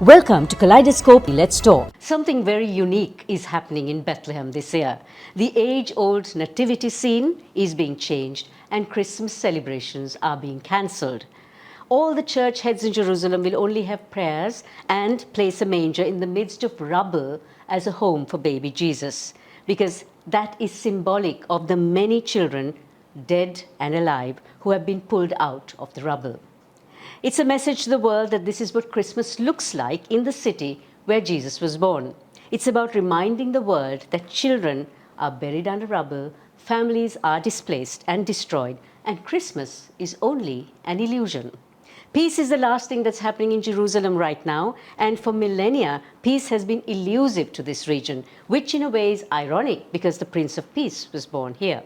Welcome to Kaleidoscope. Let's talk. Something very unique is happening in Bethlehem this year. The age-old nativity scene is being changed and Christmas celebrations are being cancelled. All the church heads in Jerusalem will only have prayers and place a manger in the midst of rubble as a home for baby Jesus, because that is symbolic of the many children, dead and alive, who have been pulled out of the rubble. It's a message to the world that this is what Christmas looks like in the city where Jesus was born. It's about reminding the world that children are buried under rubble, families are displaced and destroyed, and Christmas is only an illusion. Peace is the last thing that's happening in Jerusalem right now, and for millennia, peace has been elusive to this region, which in a way is ironic because the Prince of Peace was born here.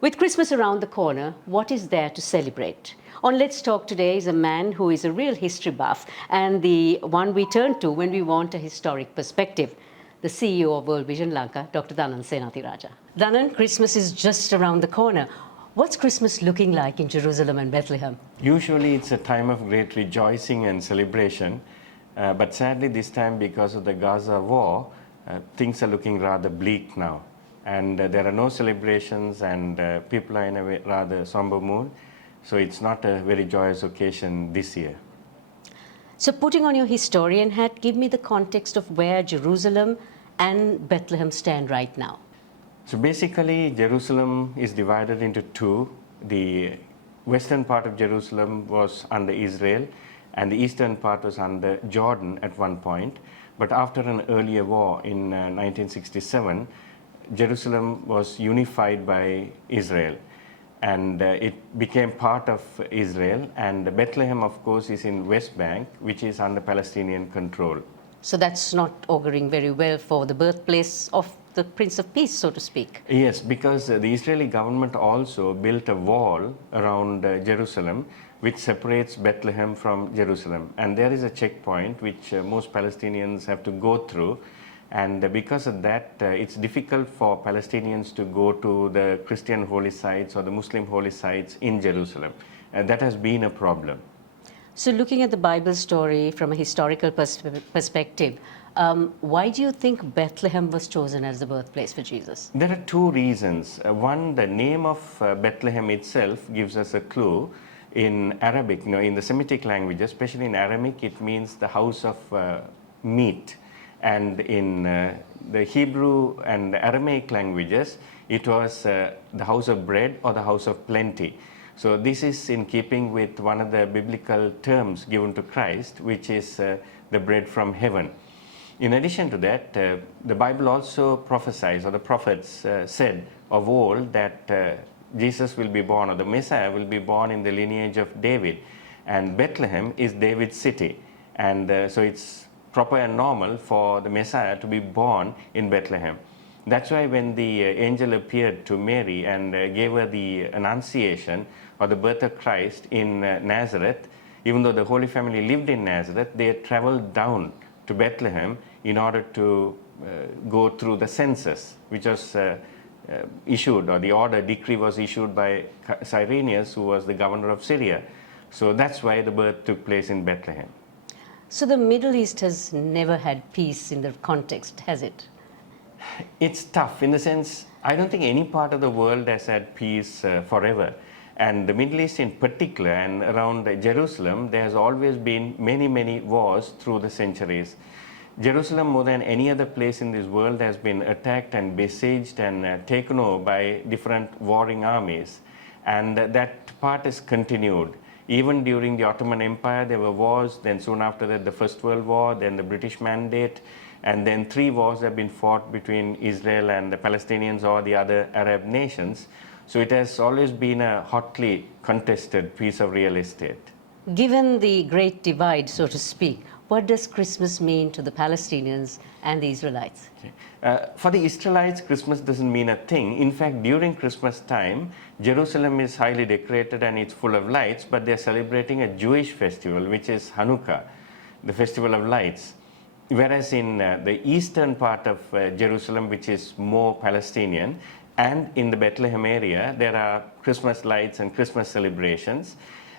With Christmas around the corner, what is there to celebrate? On Let's Talk today is a man who is a real history buff and the one we turn to when we want a historic perspective, the CEO of World Vision Lanka, Dr Dhanan Senathirajah. Dhanan, Christmas is just around the corner. What's Christmas looking like in Jerusalem and Bethlehem? Usually it's a time of great rejoicing and celebration, but sadly this time because of the Gaza war, things are looking rather bleak now. And there are no celebrations and people are in a rather somber mood. So it's not a very joyous occasion this year. So putting on your historian hat, give me the context of where Jerusalem and Bethlehem stand right now. So basically Jerusalem is divided into two. The western part of Jerusalem was under Israel and the eastern part was under Jordan at one point. But after an earlier war in 1967, Jerusalem was unified by Israel. And it became part of Israel, and Bethlehem, of course, is in West Bank, which is under Palestinian control. So that's not auguring very well for the birthplace of the Prince of Peace, so to speak. Yes, because the Israeli government also built a wall around Jerusalem, which separates Bethlehem from Jerusalem. And there is a checkpoint which most Palestinians have to go through. And because of that, it's difficult for Palestinians to go to the Christian holy sites or the Muslim holy sites in Jerusalem. That has been a problem. So looking at the Bible story from a historical perspective, why do you think Bethlehem was chosen as the birthplace for Jesus? There are two reasons. One, the name of Bethlehem itself gives us a clue. In Arabic, in the Semitic language, especially in Aramaic, it means the house of meat. And in the Hebrew and Aramaic languages, it was the house of bread or the house of plenty. So this is in keeping with one of the biblical terms given to Christ, which is the bread from heaven. In addition to that, the Bible also prophesies, or the prophets said of old, that Jesus will be born, or the Messiah will be born in the lineage of David. And Bethlehem is David's city. And so it's proper and normal for the Messiah to be born in Bethlehem. That's why when the angel appeared to Mary and gave her the Annunciation or the birth of Christ in Nazareth, even though the Holy Family lived in Nazareth, they had traveled down to Bethlehem in order to go through the census, which was issued, or the order decree was issued by Cyrenius, who was the governor of Syria. So that's why the birth took place in Bethlehem. So the Middle East has never had peace in the context, has it? It's tough in the sense, I don't think any part of the world has had peace forever. And the Middle East in particular, and around Jerusalem, there has always been many, many wars through the centuries. Jerusalem, more than any other place in this world, has been attacked and besieged and taken over by different warring armies. And that part is continued. Even during the Ottoman Empire, there were wars. Then soon after that, the First World War, then the British Mandate, and then 3 wars have been fought between Israel and the Palestinians or the other Arab nations. So it has always been a hotly contested piece of real estate. Given the great divide, so to speak, what does Christmas mean to the Palestinians and the Israelites? For the Israelites, Christmas doesn't mean a thing. In fact, during Christmas time, Jerusalem is highly decorated and it's full of lights, but they're celebrating a Jewish festival, which is Hanukkah, the festival of lights. Whereas in the eastern part of Jerusalem, which is more Palestinian, and in the Bethlehem area, there are Christmas lights and Christmas celebrations.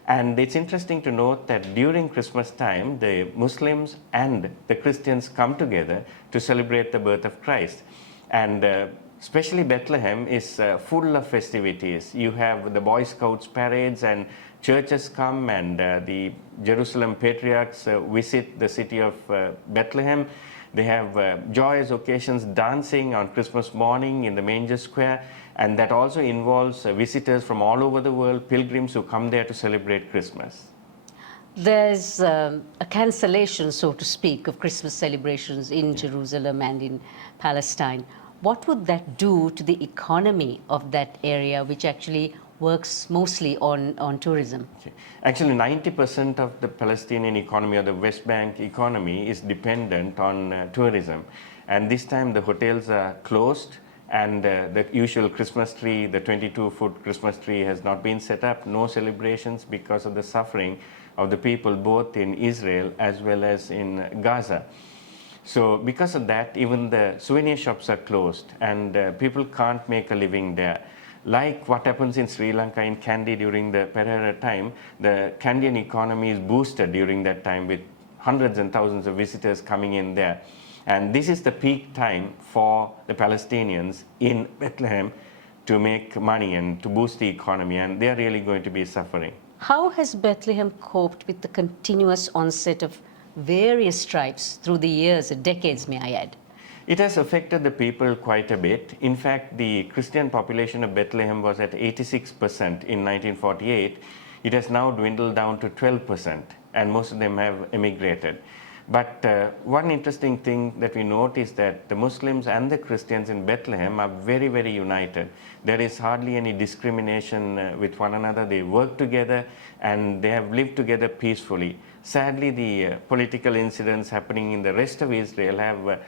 And it's interesting to note that during Christmas time, the Muslims and the Christians come together to celebrate the birth of Christ. And especially Bethlehem is full of festivities. You have the Boy Scouts parades, and churches come, and the Jerusalem patriarchs visit the city of Bethlehem. They have joyous occasions, dancing on Christmas morning in the manger square, and that also involves visitors from all over the world, pilgrims who come there to celebrate Christmas. There's a cancellation, so to speak, of Christmas celebrations in Jerusalem and in Palestine. What would that do to the economy of that area, which actually works mostly on tourism? Okay. Actually, 90% of the Palestinian economy, or the West Bank economy, is dependent on tourism. And this time the hotels are closed, and the usual Christmas tree, the 22-foot Christmas tree, has not been set up. No celebrations because of the suffering of the people both in Israel as well as in Gaza. So because of that, even the souvenir shops are closed, and people can't make a living there. Like what happens in Sri Lanka in Kandy during the Perera time, the Kandyan economy is boosted during that time with hundreds and thousands of visitors coming in there. And this is the peak time for the Palestinians in Bethlehem to make money and to boost the economy, and they are really going to be suffering. How has Bethlehem coped with the continuous onset of various stripes through the years, decades, may I add? It has affected the people quite a bit. In fact, the Christian population of Bethlehem was at 86% in 1948. It has now dwindled down to 12%, and most of them have emigrated. But one interesting thing that we note is that the Muslims and the Christians in Bethlehem are very, very united. There is hardly any discrimination with one another. They work together, and they have lived together peacefully. Sadly, the political incidents happening in the rest of Israel have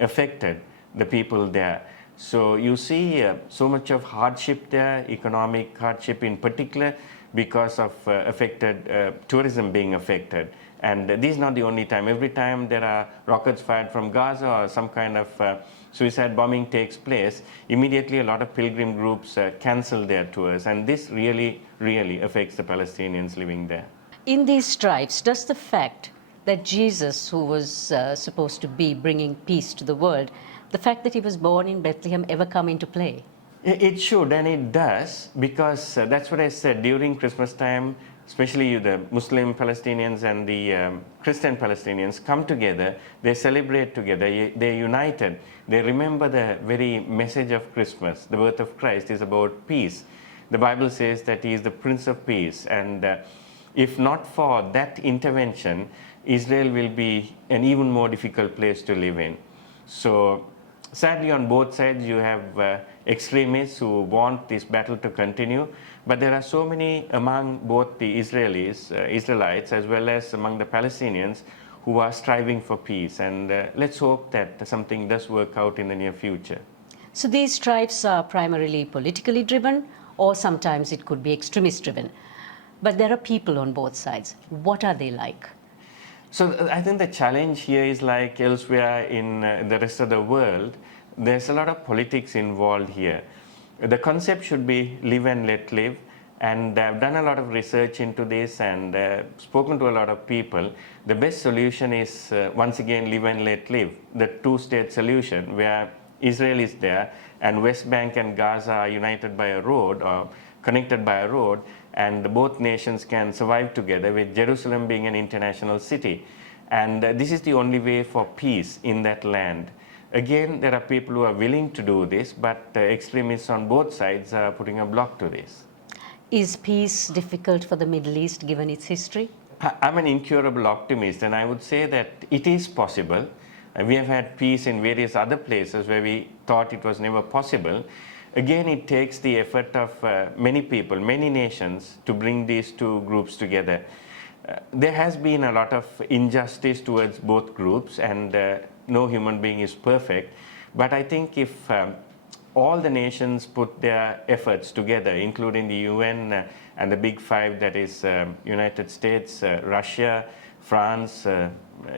affected the people there. So you see so much of hardship there, economic hardship in particular, because of tourism being affected. And this is not the only time. Every time there are rockets fired from Gaza or some kind of suicide bombing takes place, immediately a lot of pilgrim groups cancel their tours. And this really, really affects the Palestinians living there. In these stripes, does the fact that Jesus, who was supposed to be bringing peace to the world, the fact that he was born in Bethlehem ever come into play? It should, and it does, because that's what I said. During Christmas time, especially the Muslim Palestinians and the Christian Palestinians come together, they celebrate together, they're united. They remember the very message of Christmas. The birth of Christ is about peace. The Bible says that he is the Prince of Peace, and if not for that intervention, Israel will be an even more difficult place to live in. So sadly, on both sides, you have extremists who want this battle to continue, but there are so many among both the Israelites, as well as among the Palestinians, who are striving for peace. And let's hope that something does work out in the near future. So these stripes are primarily politically driven, or sometimes it could be extremist driven. But there are people on both sides. What are they like? So I think the challenge here is like elsewhere in the rest of the world, there's a lot of politics involved here. The concept should be live and let live, and I've done a lot of research into this and spoken to a lot of people. The best solution is once again live and let live, the two-state solution where Israel is there and West Bank and Gaza are united by a road or connected by a road, and both nations can survive together, with Jerusalem being an international city. And this is the only way for peace in that land. Again, there are people who are willing to do this, but extremists on both sides are putting a block to this. Is peace difficult for the Middle East given its history? I'm an incurable optimist, and I would say that it is possible. We have had peace in various other places where we thought it was never possible. Again, it takes the effort of many people, many nations, to bring these two groups together. There has been a lot of injustice towards both groups, and no human being is perfect. But I think if all the nations put their efforts together, including the UN and the Big Five, that is United States, Russia, France,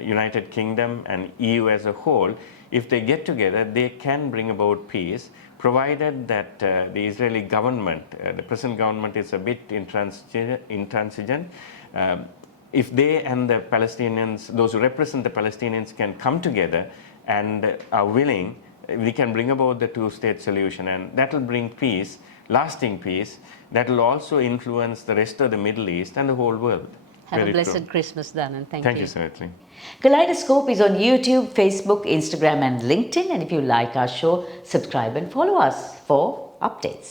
United Kingdom, and EU as a whole, if they get together, they can bring about peace, provided that the Israeli government, the present government is a bit intransigent. If they and the Palestinians, those who represent the Palestinians, can come together and are willing, we can bring about the two-state solution, and that will bring peace, lasting peace, that will also influence the rest of the Middle East and the whole world. Have Very a blessed true. Christmas, Dhanan. Thank Thank you. you, Savithri. Kaleidoscope is on YouTube, Facebook, Instagram and LinkedIn. And if you like our show, subscribe and follow us for updates.